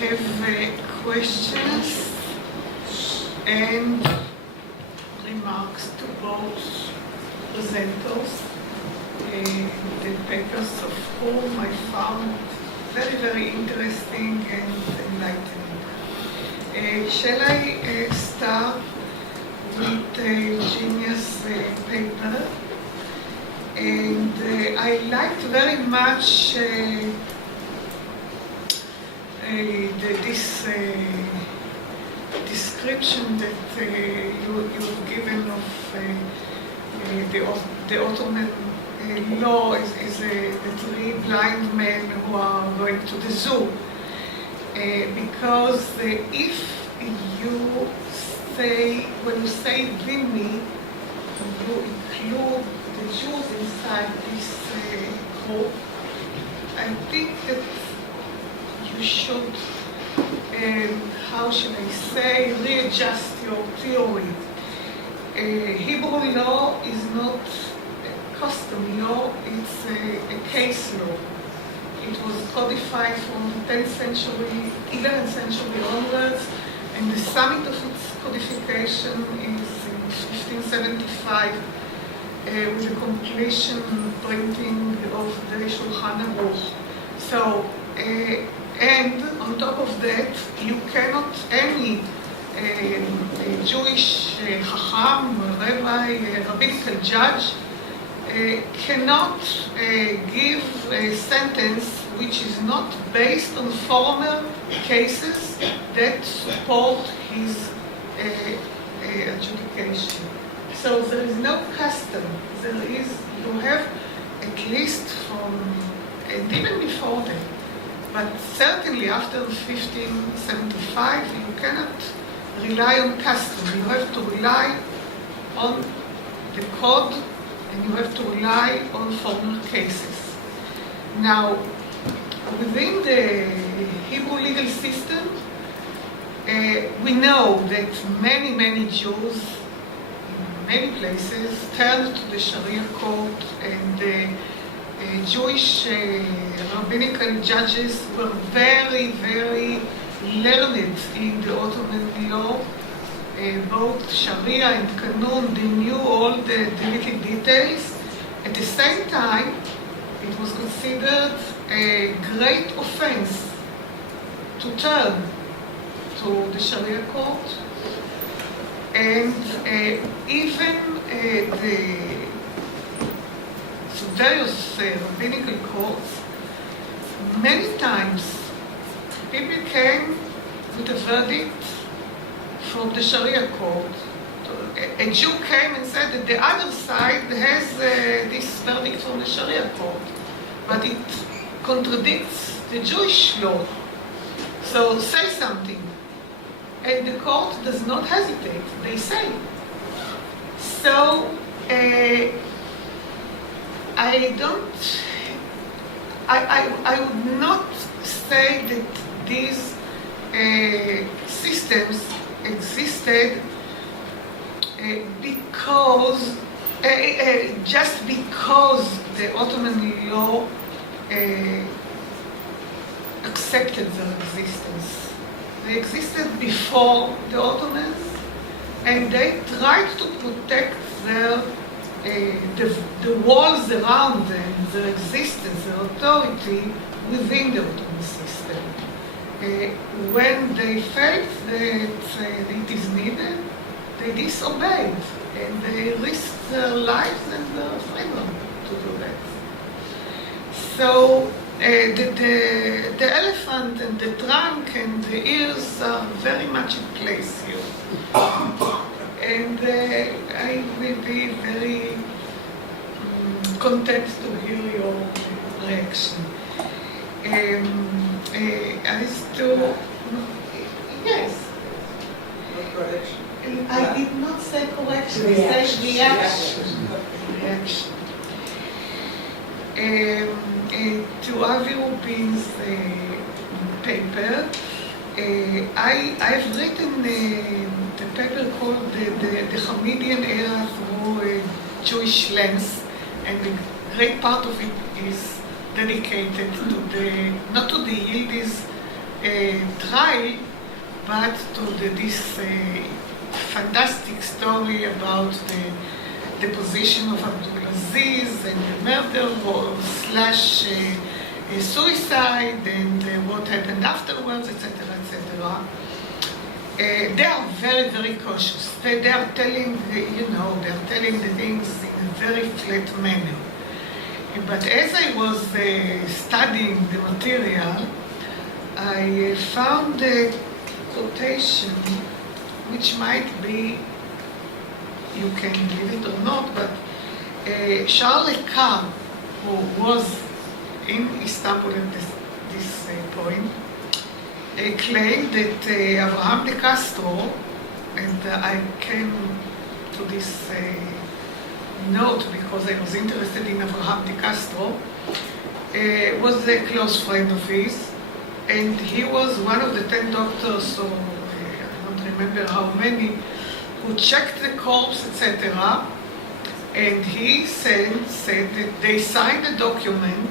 have questions and remarks to both presenters. The papers of whom I found very, very interesting and enlightening. Shall I start with Ginio's paper? And I liked very much this description that you've given of the Ottoman law is the three blind men who are going to the zoo. Because if you say, when you say dhimmi, you include the Jews inside this group, I think that you should, how should I say, readjust your theory. Hebrew law is not custom law, it's a case law. It was codified from the 10th century, 11th century onwards, and the summit of its codification is in 1575 with the completion printing of the Shulchan Aruch. So, and on top of that, you cannot, any Jewish Chacham, Rabbi, rabbinical judge, cannot give a sentence which is not based on former cases that support his adjudication. So there is no custom. There is, you have at least from, and even before that, but certainly after 1575, you cannot rely on custom. You have to rely on the code, and you have to rely on former cases. Now, within the Hebrew legal system, we know that many, many Jews in many places turned to the Sharia court, and the Jewish rabbinical judges were very, very learned in the Ottoman law. Both Sharia and Kanun, they knew all the little details. At the same time, it was considered a great offense to turn to the Sharia court. And even the various rabbinical courts, many times people came with a verdict from the Sharia court. A Jew came and said that the other side has this verdict from the Sharia court, but it contradicts the Jewish law. So say something. And the court does not hesitate, they say. So I would not say that these systems existed because just because the Ottoman law accepted their existence. They existed before the Ottomans, and they tried to protect their the walls around them, their existence, their authority within the Ottoman system. When they felt that it is needed, they disobeyed, and they risked their lives and their freedom to do that. So the elephant and the trunk and the ears are very much in place here. And I will be very content to hear your reaction. As to, yes. Not correction. I did not say correction, I said reaction. To Avi Rubin's paper, I've written the paper called the Hamidian Era Through Jewish Lens, and a great part of it is dedicated to the, not to the Yildiz trial, but to this fantastic story about the position of Abdulaziz and the murder slash suicide and what happened afterwards, etc., etc. They are very, very cautious. They are telling, they are telling the things in a very flat manner. But as I was studying the material, I found a quotation which might be, you can believe it or not, but Charles Leclerc, who was in Istanbul at this point, claimed that Abraham de Castro, and I came to this note because I was interested in Abraham de Castro, was a close friend of his, and he was one of the 10 doctors, so I don't remember how many, who checked the corpse, etc. And he said that they signed a document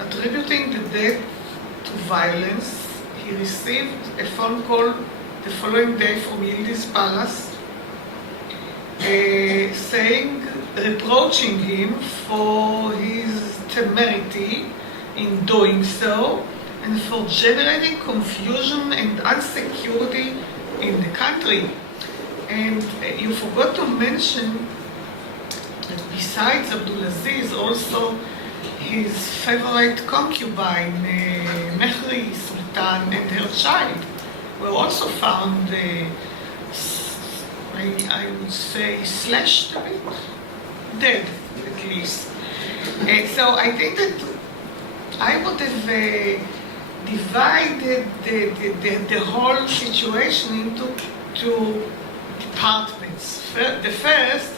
attributing the death to violence. He received a phone call the following day from Yildiz Palace, reproaching him for his temerity in doing so and for generating confusion and insecurity in the country. And you forgot to mention that besides Abdulaziz, also his favorite concubine, Mehri Sultan, and her child were also found, I would say, slashed a bit, dead at least. So I think that I would have divided the whole situation into two departments. The first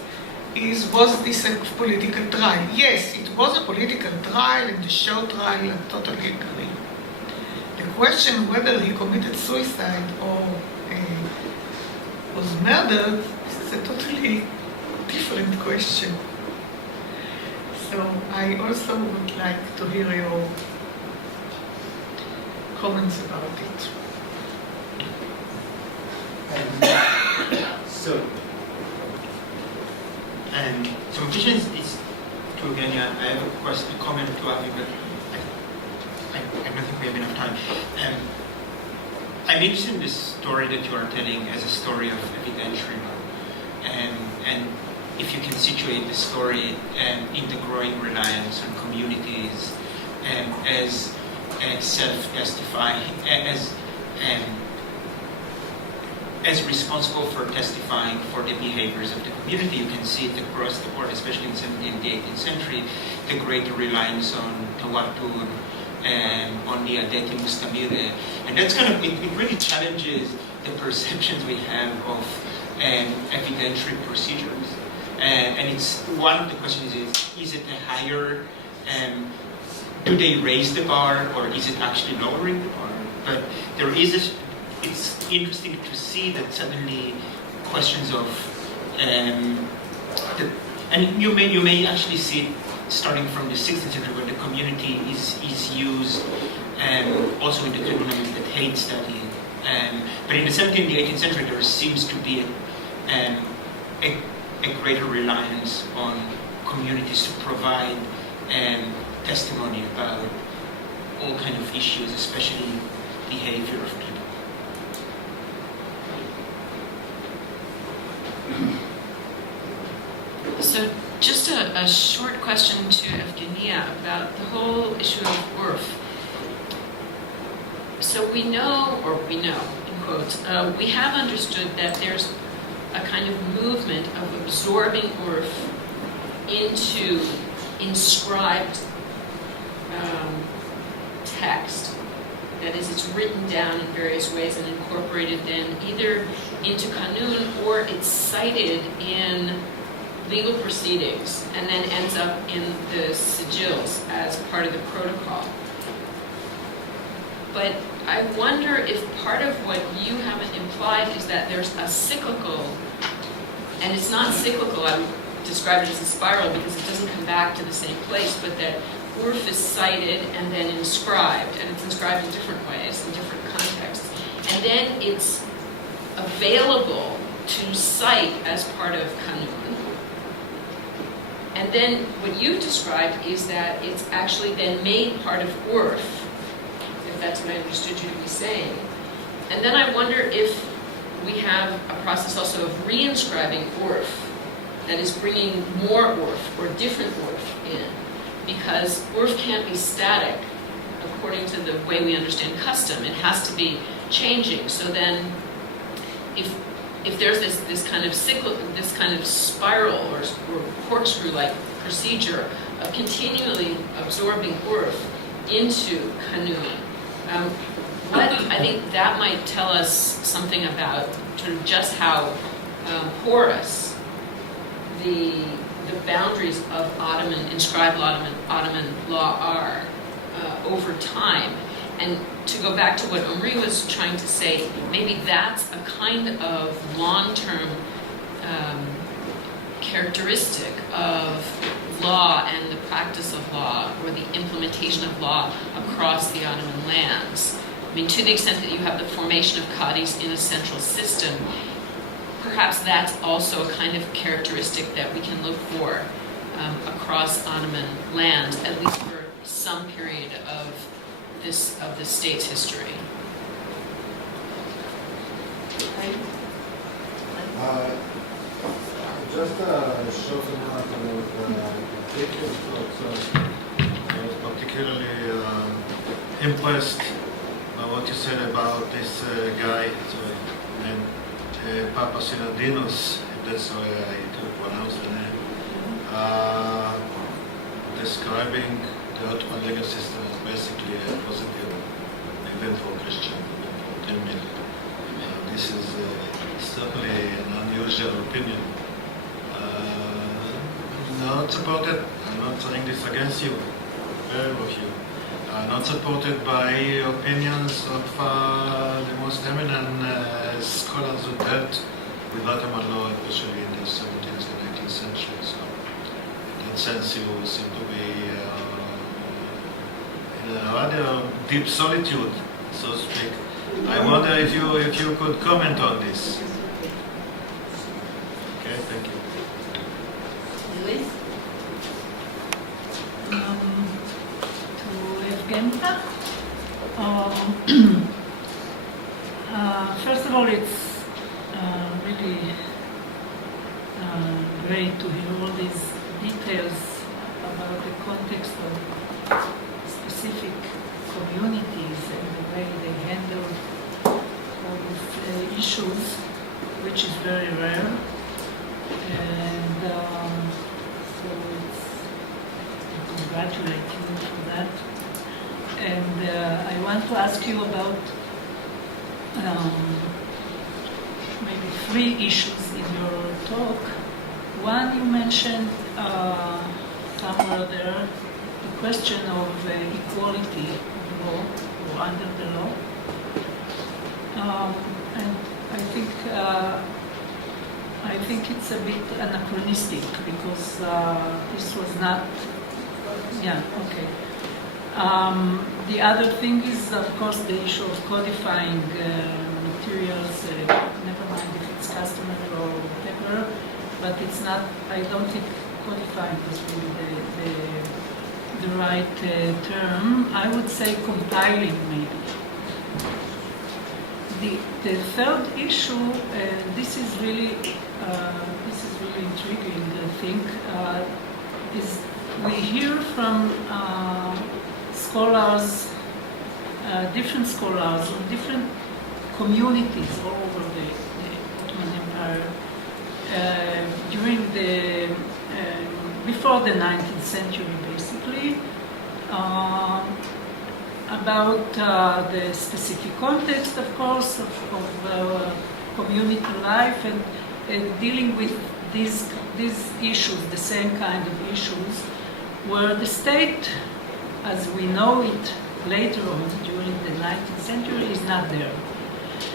was this a political trial? Yes, it was a political trial and a show trial, I totally agree. The question whether he committed suicide or was murdered is a totally different question. So I also would like to hear your comments about it. So my question is to Ginio. I have a question, a comment to Avi, but I don't think we have enough time. I'm interested in this story that you are telling as a story of evidentiary, and if you can situate the story in the growing reliance on communities as self-testifying, as responsible for testifying for the behaviors of the community. You can see it across the board, especially in the 18th century, the greater reliance on tawatur, on the adeti mustamire. And that's it really challenges the perceptions we have of evidentiary procedures. And it's one of the questions is it a higher, do they raise the bar, or is it actually lowering the bar? But there is it's interesting to see that suddenly questions of and you may actually see it starting from the 16th century, where the community is used also in the phenomenon that hate study. But in the 17th and the 18th century, there seems to be a greater reliance on communities to provide testimony about all kind of issues, especially behavior of people. So just a short question to Evgenia about the whole issue of urf. So we know, in quotes, we have understood that there's a kind of movement of absorbing urf into inscribed text. That is, it's written down in various ways and incorporated then either into kanun or it's cited in legal proceedings and then ends up in the sigils as part of the protocol. But I wonder if part of what you haven't implied is that there's a cyclical, and it's not cyclical, I would describe it as a spiral because it doesn't come back to the same place, but that Urf is cited and then inscribed, and it's inscribed in different ways, in different contexts. And then it's available to cite as part of Kanun. And then what you've described is that it's actually then made part of Urf, if that's what I understood you to be saying. And then I wonder if we have a process also of reinscribing Urf, that is bringing more Urf or different Urf in, because Urf can't be static according to the way we understand custom. It has to be changing. So then if there's this kind of this kind of spiral or corkscrew-like procedure of continually absorbing Urf into Kanun, I think that might tell us something about sort of just how porous the boundaries of inscribed Ottoman law are over time. And to go back to what Omri was trying to say, maybe that's a kind of long-term characteristic of law and the practice of law, or the implementation of law across the Ottoman lands. I mean, to the extent that you have the formation of qadis in a central system, perhaps that's also a kind of characteristic that we can look for across Ottoman lands, at least for some period of the state's history. Just a short remark about take your thoughts. I was particularly impressed by what you said about this guy, named Papa Sinadinos, if that's how I pronounce the name, describing the Ottoman legal system as basically a positive event for Christian, for 10 million. This is certainly an unusual opinion. Not supported, I'm not saying this against you, very of you. Not supported by opinions of the most eminent scholars who dealt with Ottoman law, especially in the 17th and 18th century. So, in that sense, you seem to be in a rather deep solitude, so to speak. I wonder if you could comment on this. Okay, thank you. Louise? To Evgenia. First of all, it's really great to hear all these details about the context of specific communities and the way they handle all these issues, which is very rare. And so I congratulate you for that. And I want to ask you about maybe 3 issues in your talk. One, you mentioned somewhere there the question of equality of law or under the law. And I think it's a bit anachronistic because this was not. Yeah. Okay. The other thing is, of course, the issue of codifying materials. Never mind if it's customary or whatever, but it's not. I don't think codifying is really the right term. I would say compiling, maybe. The third issue, this is really intriguing. I think is we hear from scholars, different scholars of different communities all over the Ottoman Empire during the before the 19th century, basically. About the specific context, of course, of community life and dealing with these issues, the same kind of issues, where the state, as we know it later on during the 19th century, is not there.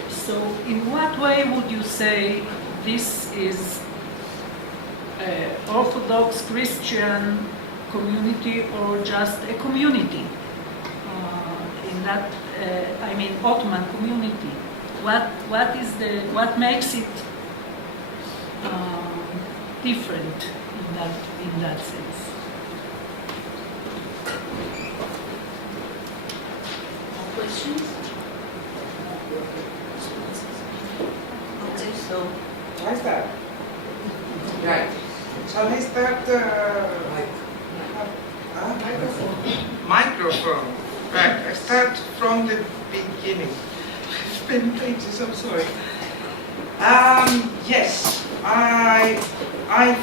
So in what way would you say this is Orthodox Christian community or just a community. In that, I mean, Ottoman community. What makes it different in that sense? Questions? Okay, so I start. right. Shall I start? Microphone. Right. I start from the beginning. It's been pages. I'm sorry. Yes, I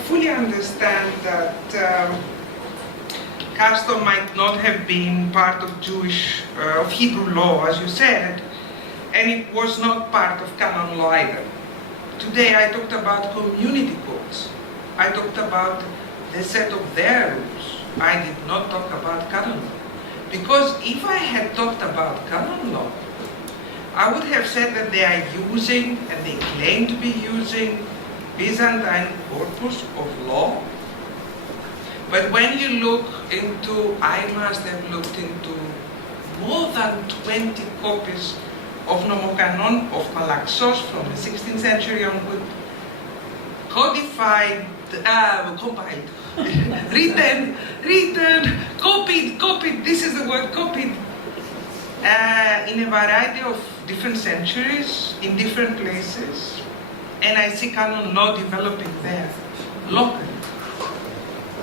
fully understand that custom might not have been part of of Hebrew law, as you said, and it was not part of canon law either. Today I talked about community codes. I talked about the set of their rules. I did not talk about canon law. Because if I had talked about canon law, I would have said that they are using, and they claim to be using, Byzantine corpus of law. But when you look into, I must have looked into more than 20 copies of Nomocanon of Malaxos from the 16th century onward, codified, compiled, written, copied, this is the word, copied, in a variety of different centuries, in different places, and I see canon law developing there, locally.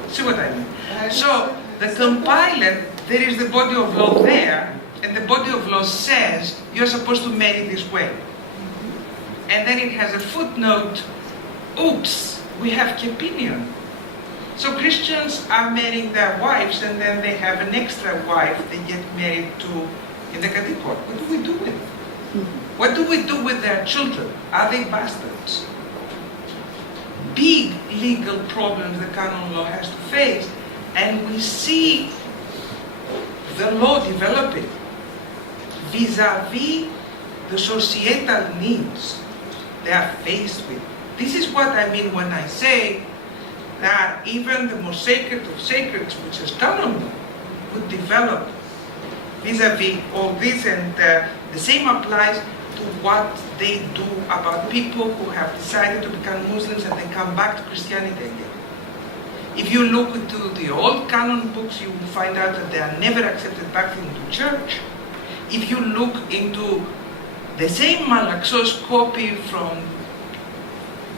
See what I mean? So, the compiler, there is the body of law there, and the body of law says, you're supposed to marry this way. And then it has a footnote, oops, we have Kepinion. So Christians are marrying their wives, and then they have an extra wife they get married to in the Catholic. What do we do with them? What do we do with their children? Are they bastards? Big legal problems the canon law has to face, and we see the law developing vis-a-vis the societal needs they are faced with. This is what I mean when I say that even the most sacred of sacreds, which is canon law, would develop vis-a-vis all this, and the same applies to what they do about people who have decided to become Muslims and then come back to Christianity again. If you look into the old canon books, you will find out that they are never accepted back into church. If you look into the same Malaxos copy from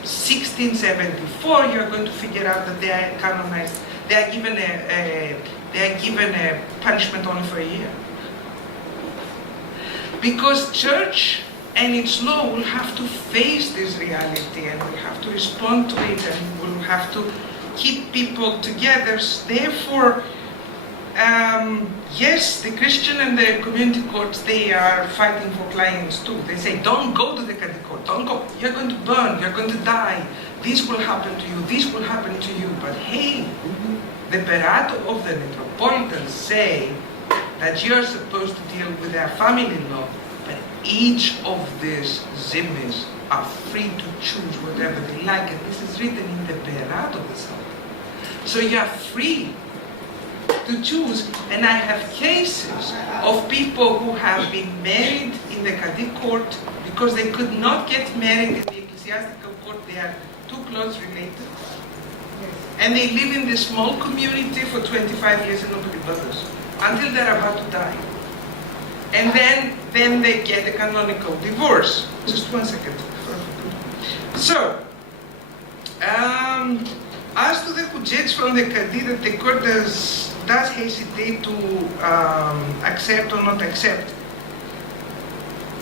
1674, you're going to figure out that they are canonized. They are given a punishment only for a year. Because church and its law will have to face this reality, and will have to respond to it, and will have to keep people together. Therefore, yes, the Christian and the community courts, they are fighting for clients too. They say, don't go to the Catholic court, don't go. You're going to burn, you're going to die. This will happen to you, this will happen to you. But hey, the Berato of the Metropolitans say that you're supposed to deal with their family law, but each of these zimmis are free to choose whatever they like, and this is written in the Berato itself. So you're free to choose, and I have cases of people who have been married in the Kadi court because they could not get married in the ecclesiastical court. They are too close related, and they live in this small community for 25 years and nobody bothers until they're about to die, and then they get a canonical divorce. Just 1 second. So, as to the hujjats from the Kadi that the court does hesitate to accept or not accept,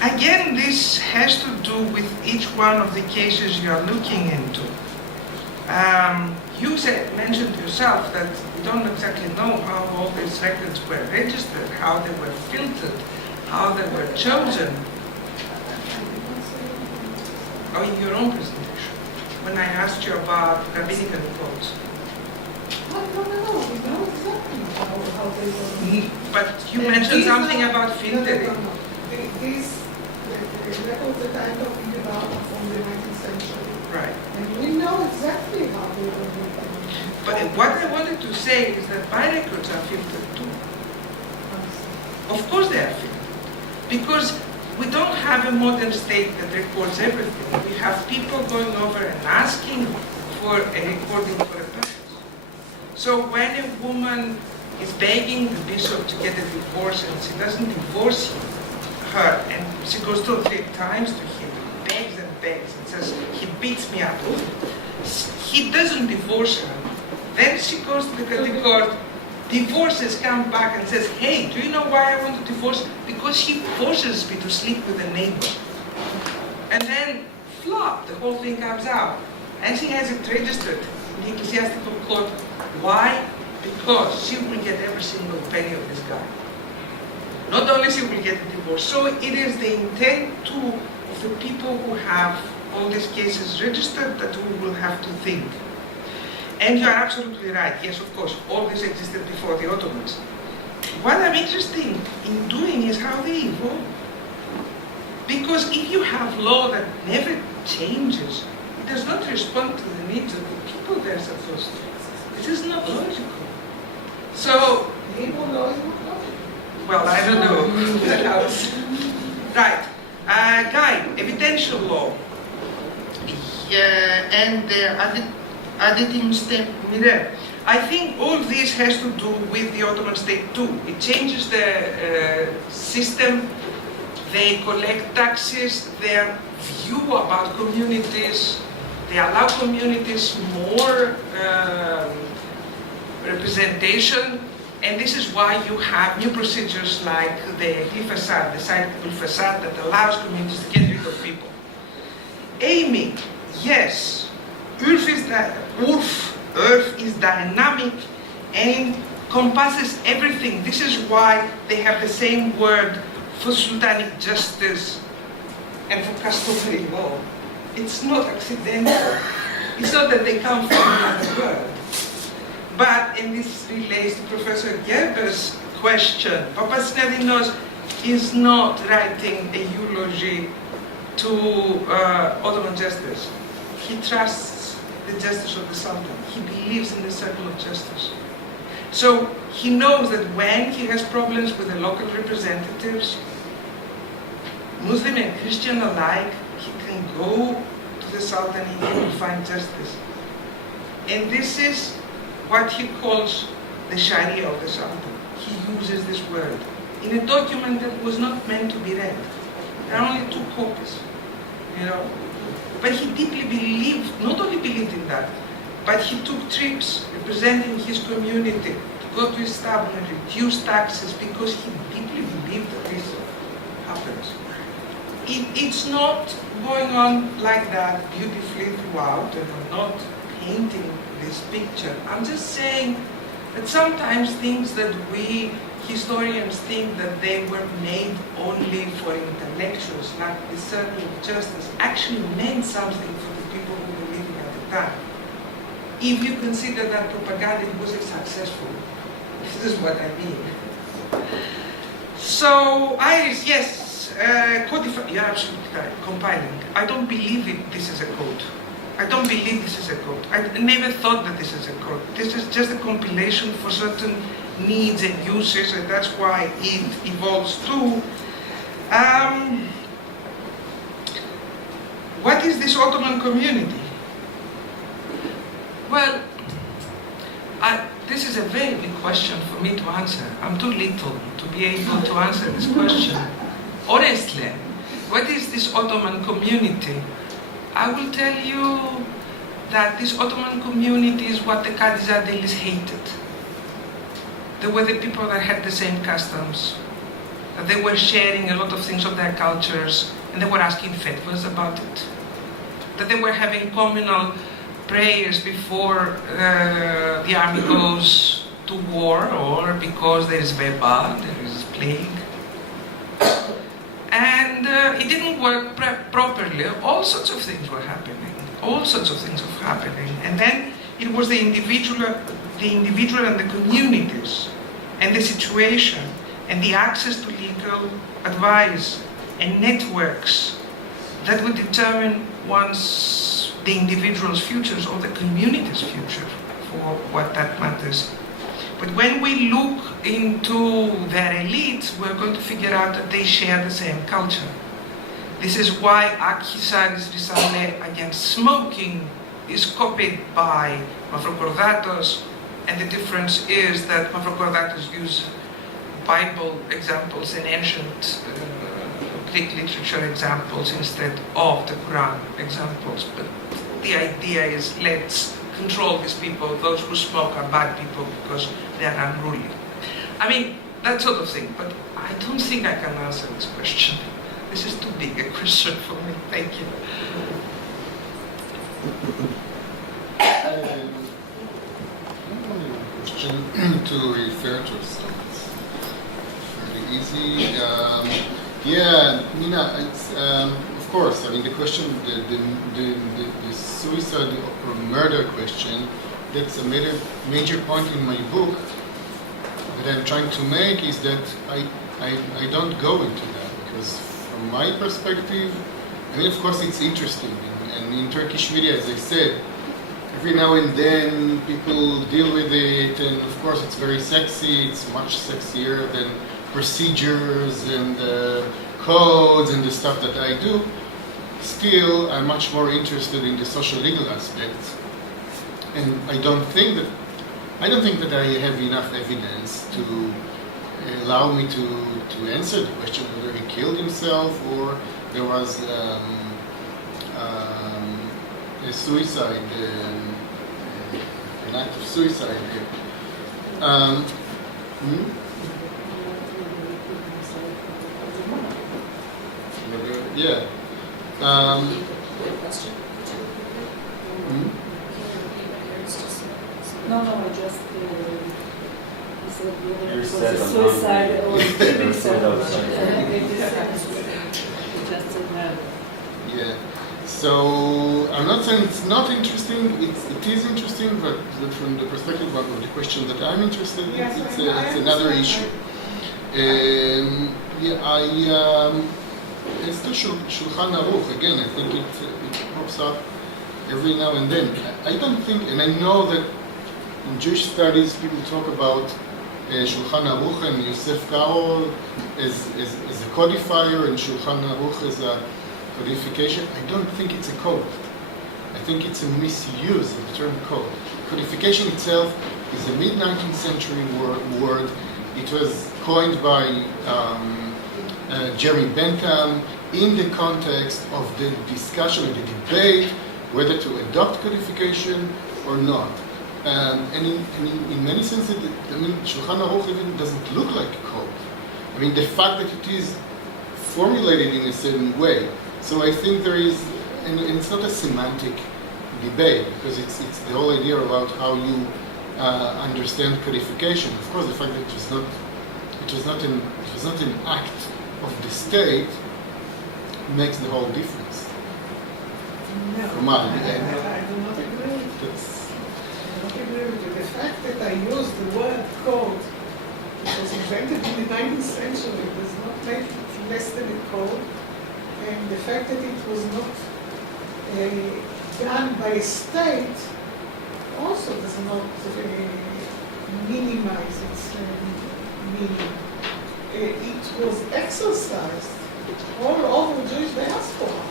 again, this has to do with each one of the cases you are looking into. You mentioned yourself that we don't exactly know how all these records were registered, how they were filtered, how they were chosen. Or in your own presentation, when I asked you about rabbinical codes. No, we know exactly how they were. But you mentioned something about filtering. No. The records that I'm talking about are from the 19th century. Right. And we know exactly how they were written. But what I wanted to say is that my records are filtered too. Of course they are filtered. Because we don't have a modern state that records everything. We have people going over and asking for a recording for a purpose. So when a woman is begging the bishop to get a divorce and she doesn't divorce her, and she goes 2 or 3 times to him, begs and begs and says, he beats me up. He doesn't divorce her. Then she goes to the Catholic court, divorces, comes back and says, hey, do you know why I want to divorce? Because he forces me to sleep with a neighbor. And then, flop, the whole thing comes out. And she has it registered in the ecclesiastical court. Why? Because she will get every single penny of this guy. Not only she will get a divorce. So it is the intent too of the people who have all these cases registered that we will have to think. And you are absolutely right. Yes, of course, all this existed before the Ottomans. What I'm interested in doing is how they evolve. Because if you have law that never changes, it does not respond to the needs of the people they're supposed to. This is not logical. So, well, I don't know. Right. Guy, evidential law. And additive step. I think all this has to do with the Ottoman state too. It changes the system. They collect taxes, their view about communities. They allow communities more representation, and this is why you have new procedures like the facade, the site-level facade that allows communities to get rid of people. Aiming, yes, Urf is dynamic and encompasses everything. This is why they have the same word for sultanic justice and for customary law. It's not accidental. It's not that they come from another word. But, and this relates to Professor Gerber's question, Papasynadinos is not writing a eulogy to Ottoman justice. He trusts the justice of the Sultan. He believes in the circle of justice. So he knows that when he has problems with the local representatives, Muslim and Christian alike, he can go to the Sultan and he will find justice. And this is what he calls the Sharia of the Sultan. He uses this word in a document that was not meant to be read. There are only 2 copies, But he deeply believed, not only believed in that, but he took trips representing his community to go to Istanbul and reduce taxes because he deeply believed that this happens. It's not going on like that beautifully throughout, and I'm not painting this picture. I'm just saying that sometimes things that we historians think that they were made only for intellectuals, like the circle of justice, actually meant something for the people who were living at the time. If you consider that propaganda was successful, this is what I mean. So, Iris, yes, codify, you're absolutely right, compiling. I don't believe this is a code. I don't believe this is a code. I never thought that this is a code. This is just a compilation for certain needs and uses, and that's why it evolves too. What is this Ottoman community? Well, this is a very big question for me to answer. I'm too little to be able to answer this question. Honestly, what is this Ottoman community? I will tell you that this Ottoman community is what the Kadizadelis hated. They were the people that had the same customs, that they were sharing a lot of things of their cultures, and they were asking fatwas about it. That they were having communal prayers before the army goes to war, or because there is veba, there is plague. And it didn't work properly. All sorts of things were happening. All sorts of things were happening. And then it was the individual and the communities, and the situation, and the access to legal advice, and networks that would determine once the individual's futures or the community's future for what that matters. But when we look into their elites, we're going to figure out that they share the same culture. This is why Akhisari's Risale against smoking is copied by Mavrokordatos, and the difference is that Mavrokordatos use Bible examples and ancient Greek literature examples instead of the Quran examples. But the idea is, let's control these people. Those who smoke are bad people because they are unruly. I mean, that sort of thing. But I don't think I can answer this question. This is too big a question for me. Thank you. Question to refer to something fairly easy. Yeah, Nina, it's, of course, I mean, the question, the suicide or murder question, that's a major point in my book that I'm trying to make is that I don't go into that, because from my perspective, I mean, of course, it's interesting, and in Turkish media, as I said, every now and then people deal with it, and of course it's very sexy, it's much sexier than procedures and codes and the stuff that I do. Still, I'm much more interested in the social legal aspects, and I don't think that I have enough evidence to allow me to answer the question whether he killed himself or there was a suicide, an act of suicide here. Yeah. Question? No, I just said whether it You was said a I'm suicide or hungry. killing You said I was just said that. Yeah. So I'm not saying it's not interesting. It is interesting, but from the perspective of the question that I'm interested in, Yes, it's another issue. It's the Shulchan Aruch again. I think it pops up every now and then. I don't think, and I know that in Jewish studies people talk about Shulchan Aruch and Yosef Karo as a codifier and Shulchan Aruch as a codification. I don't think it's a code. I think it's a misuse of the term code. Codification itself is a mid-19th century word. It was coined by Jerry Bentham in the context of the discussion and the debate whether to adopt codification or not. And in many senses, Shulchan Aruch even doesn't look like a code. I mean, the fact that it is formulated in a certain way. So I think there is, and it's not a semantic debate, because it's the whole idea about how you understand codification. Of course, the fact that it was not an act of the state makes the whole difference. No, From I do not agree with That's, I don't agree with you. The fact that I used the word code, which was invented in the 19th century, does not make it less than a code. And the fact that it was not done by a state also does not minimize its meaning. It was exercised all over the Jewish diaspora.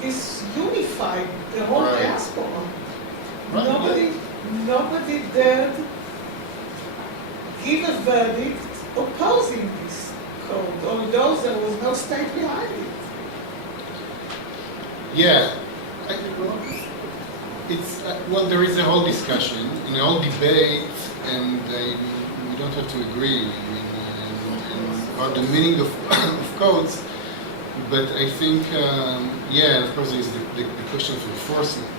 This unified the whole Right. diaspora. Right. Nobody dared give a verdict opposing this code, although there was no state behind it. yeah. It's well, there is a whole discussion and a whole debate, and we don't have to agree about the meaning of codes. But I think, of course, there's the question of enforcement.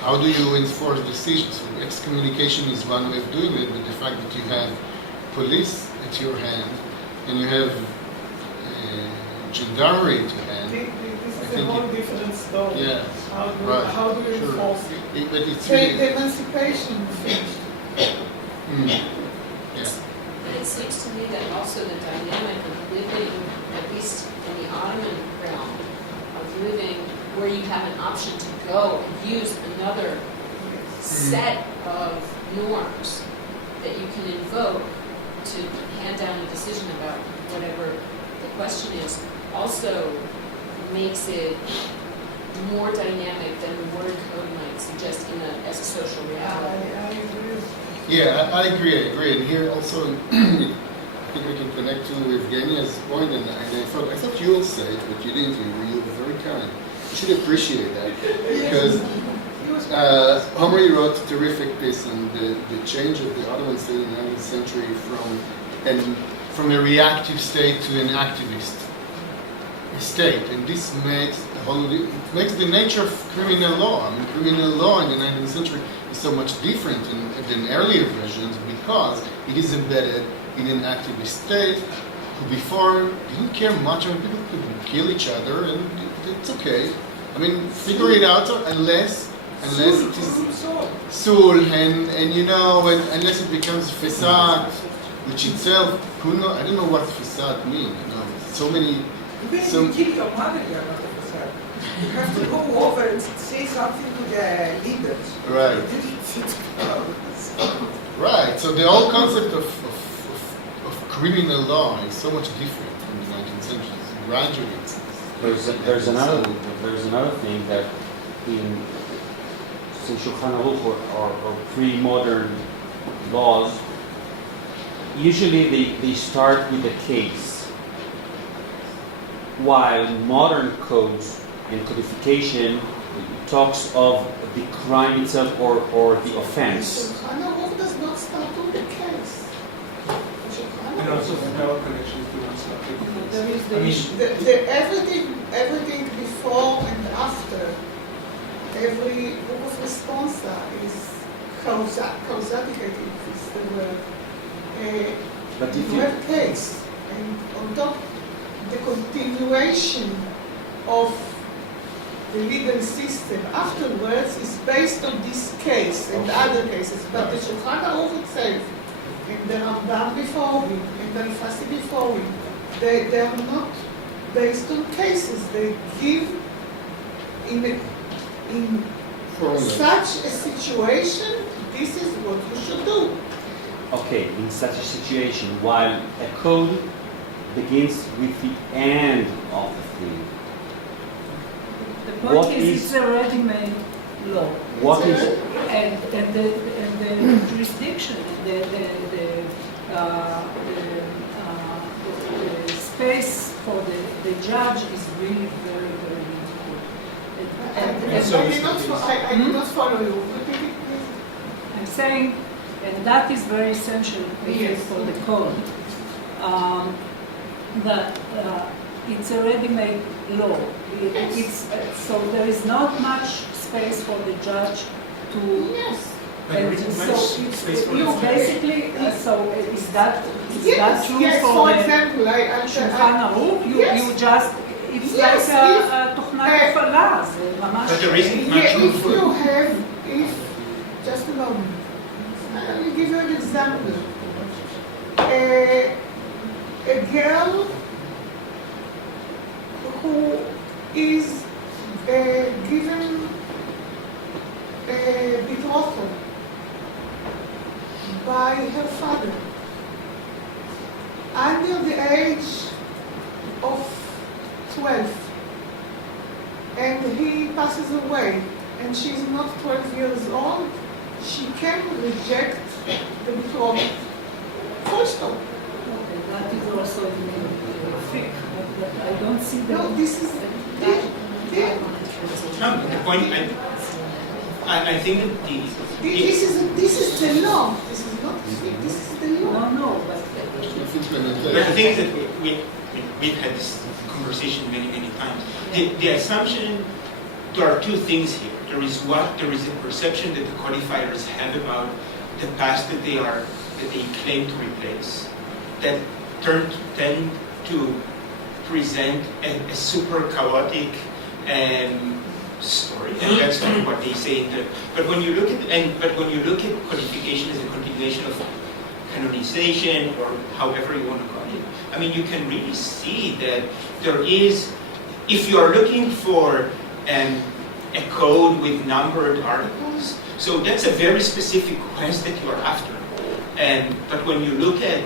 How do you enforce decisions? So excommunication is one way of doing it, but the fact that you have police at your hand and you have gendarmerie at your hand. This is I a whole different story. Yeah, How do you sure. enforce it? But it's Take really, the emancipation thing. yeah. But it seems to me that also the dynamic of living, at least in the Ottoman realm, of living where you have an option to go and use another set of norms that you can invoke to hand down a decision about whatever the question is also makes it more dynamic than the word code might suggest as a social reality. I agree. Yeah, I agree. And here also, I think we can connect to Evgenia's point, and I thought you'll say it, but you didn't. You were very kind. You should appreciate that, because Omri wrote a terrific piece on the change of the Ottoman state in the 19th century from a reactive state to an activist state, and this makes the nature of criminal law. I mean, criminal law in the 19th century is so much different than earlier versions because it is embedded in an activist state who before didn't care much. I mean, people could kill each other, and it's okay. I mean, figure it out unless it is sul, and unless it becomes fasad, which itself, I don't know what fasad means. So many. When you kill your mother, you are not a fasad. You have to go over and say something to the leaders. Right. Right. So the whole concept of criminal law is so much different in the 19th century. Gradually, there's another thing that in say Shulchan Aruch or pre-modern laws, usually they start with a case, while modern codes and codification talks of the crime itself or the offense. Shulchan Aruch does not start with the case. And also our connections do not start with There is the I mean, issue. Everything before and after, every book of responsa is causative, is the word. But if You have case, and on top, the continuation of the legal system afterwards is based on this case and other cases. But the Shulchan Aruch itself, and the Rambam before him, and the Al-Fasi before him, they are not based on cases. They give in such a situation, this is what you should do. Okay, in such a situation, while a code begins with the end of the thing. The point What is, is- it's a ready-made law. What is And the jurisdiction, the space for the judge is really very, very limited. I do not follow you. Repeat it, please. I'm saying, and that is very essential Yes. for the code, that it's a ready-made law. So there is not much space for the judge to. Yes. But there And isn't so much it's, space for you it. basically, so is that Yes, true yes, for for the example, Shulchan Aruch? Yes. You just, it's Yes, like a תוכנת הפעלה, זה ממש... But there isn't much Yeah, room if for you have, just a moment, I will give you an example. A girl who is given a betrothal by her father under the age of 12, and he passes away, and she's not 12 years old, she can reject the betrothal. Full stop. Okay, that is also in the fiqh, but I don't see that. No, this is No, the point, I think that this is the law. This is not this is the law. No, but But the thing is that we've had this conversation many times. The assumption, there are two things here. There is a perception that the codifiers have about the past that they claim to replace, that tend to present a super chaotic story, and that's not what they say. But when you look at codification as a continuation of canonization, or however you want to call it, I mean, you can really see that there is, if you are looking for a code with numbered articles, So that's a very specific quest that you are after. But when you look at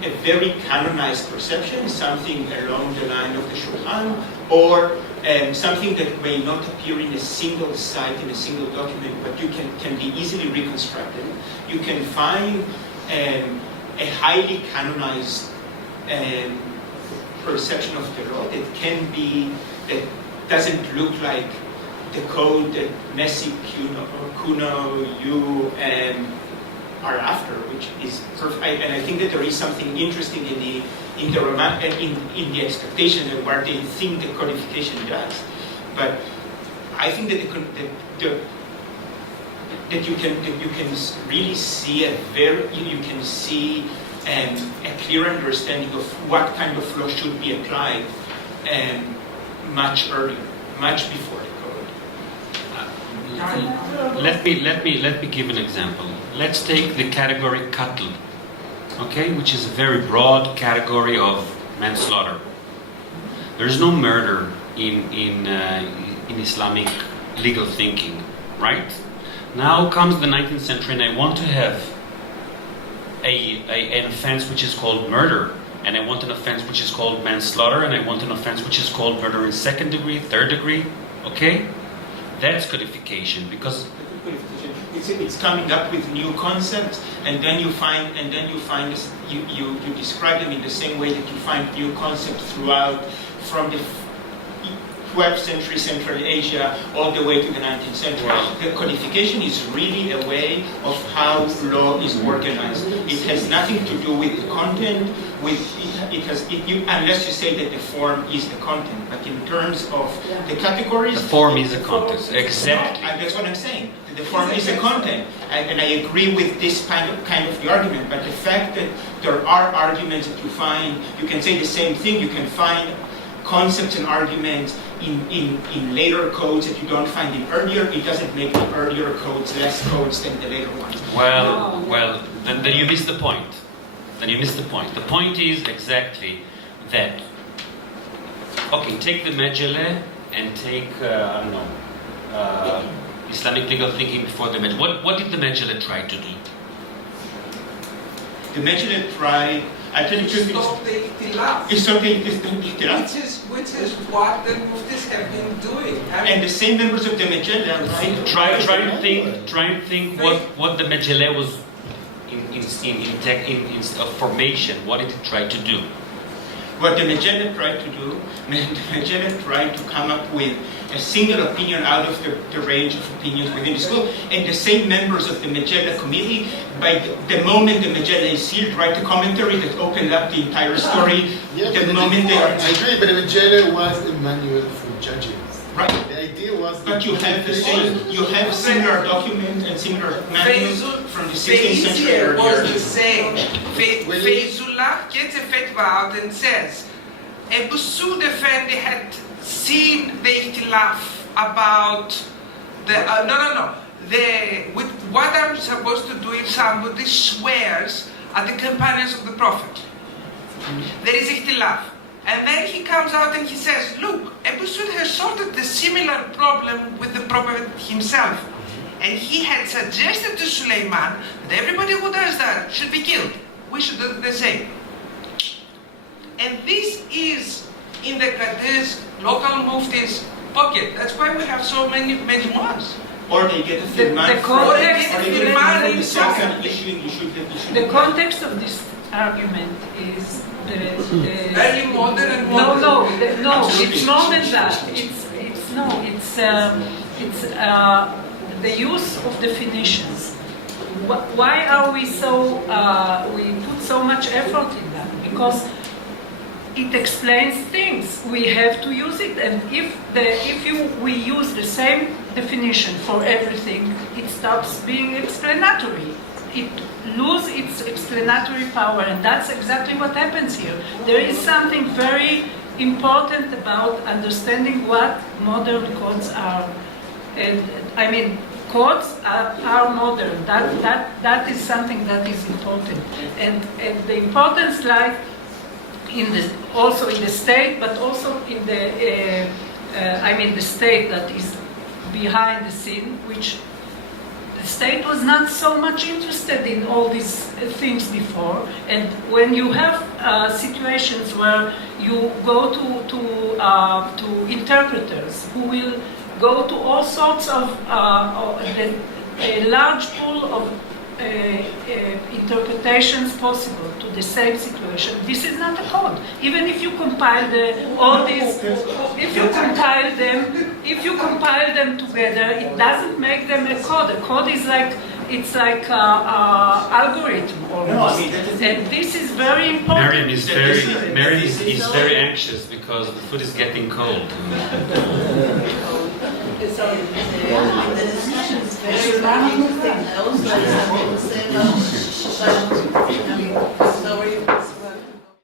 a very canonized perception, something along the line of the Shulchan, or something that may not appear in a single site, in a single document, but you can be easily reconstructed, you can find a highly canonized perception of the law that doesn't look like the code that Messi, Kuno, you are after, which is perfect. And I think that there is something interesting in the expectation of what they think the codification does. But I think that you can really see a clear understanding of what kind of law should be applied much earlier, much before the code. Let me give an example. Let's take the category qatl, okay, which is a very broad category of manslaughter. There's no murder in Islamic legal thinking, right? Now comes the 19th century, and I want to have an offense which is called murder, and I want an offense which is called manslaughter, and I want an offense which is called murder in second degree, third degree, okay? That's codification, because it's coming up with new concepts, and then you describe them in the same way that you find new concepts throughout, from the 12th century Central Asia all the way to the 19th century. Wow. The codification is really a way of how law is organized. It has nothing to do with the content. Unless you say that the form is the content, but in terms of the categories, the form is the content. Exactly. No, that's what I'm saying. The form is the content, and I agree with this kind of the argument. But the fact that there are arguments that you can say the same thing. You can find concepts and arguments in later codes that you don't find in earlier. It doesn't make the earlier codes less codes than the later ones. Well, then you miss the point. The point is exactly that. Okay, take the Mejele and take Islamic legal thinking before the Mejele. What did the Mejele try to do? The Mejele tried. I tell you truth. Stop the ikhtilaf. It's okay. It's the ikhtilaf. Which is what the Muftis have been doing. And the same members of the Mejele are right. Try and think what the Mejele was in formation. What did it try to do? What the Mejele tried to do, the Mejele tried to come up with a single opinion out of the range of opinions within the school, and the same members of the Mejele committee, by the moment the Mejele is sealed, write a commentary that opened up the entire story. Yeah, the moment they are... I agree, but the Mejele was a manual for judges. Right. The idea was... But you have similar documents and similar manuals from the 16th century. Was the same. Feyzullah gets a Fetava out and says, Abu Sud Efendi had seen the ikhtilaf about with what I'm supposed to do if somebody swears at the companions of the Prophet. There is ikhtilaf. And then he comes out and he says, look, Abu Sud has sorted the similar problem with the Prophet himself. And he had suggested to Suleiman that everybody who does that should be killed. We should do the same. And this is in the Qadi's, local muftis' pocket. That's why we have so many ones. Or they get a firman from the context of this argument is very modern and modern. No, it's more than that. It's the use of definitions. Why are we we put so much effort in that? Because it explains things. We have to use it, and we use the same definition for everything, it stops being explanatory. It loses its explanatory power, and that's exactly what happens here. There is something very important about understanding what modern codes are, and I mean, codes are modern. That is something that is important, and the importance lies also in the state, but also in the the state that is behind the scene, which the state was not so much interested in all these things before. And when you have situations where you go to interpreters who will go to all sorts of a large pool of interpretations possible to the same situation. This is not a code. Even if you compile all these, if you compile them together, it doesn't make them a code. A code is like algorithm almost. And this is very important. Miriam is very anxious because the food is getting cold. The discussion is very interesting. I also have to say about